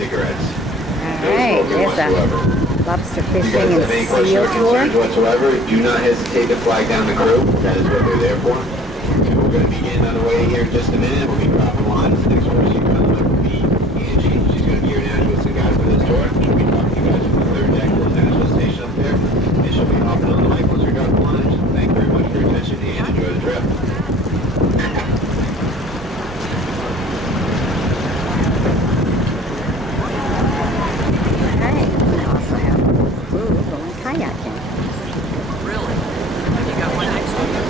cigarettes. Alright, there's a lobster fishing and seal tour. Whatsoever, do not hesitate to flag down the crew. That is what they're there for. And we're going to begin on the way here in just a minute. We'll be dropping lines. Next person you come up will be Angie. She's going to be here now with some guys for this tour. She'll be talking to you guys from the third deck, the National Station up there. And she'll be hopping on the mic once we drop the lines. Thank you very much for your attention and enjoy the trip. Kayaking. Really? You got one next to you?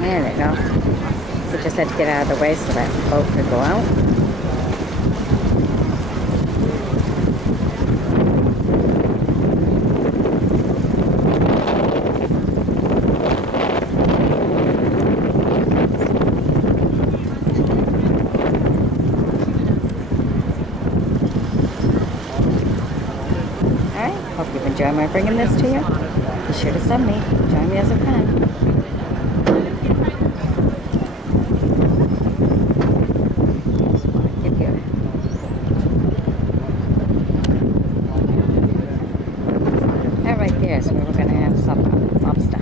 There they go. We just had to get out of the way so that boat could go out. Alright, hope you've enjoyed my bringing this to you. Be sure to send me. Join me as a friend. Right there is where we're going to have supper. Lobster.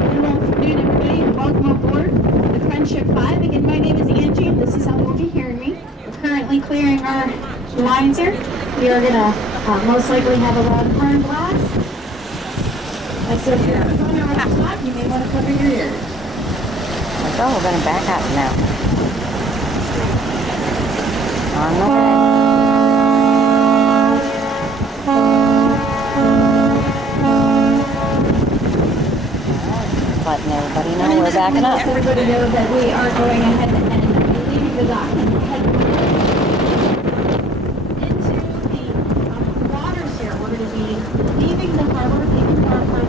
Good afternoon, everybody, and welcome aboard the Friendship 5. Again, my name is Angie, and this is how you'll be hearing me. Currently clearing our lines here. We are going to most likely have a loud horn blast. So if you're on the phone or on the top, you may want to cover your ears. So we're going to back up now. On the way. Just letting everybody know we're backing up. Everybody know that we are going ahead and leaving the dock and head into the waters here. We're going to be leaving the harbor, leaving Bar Harbor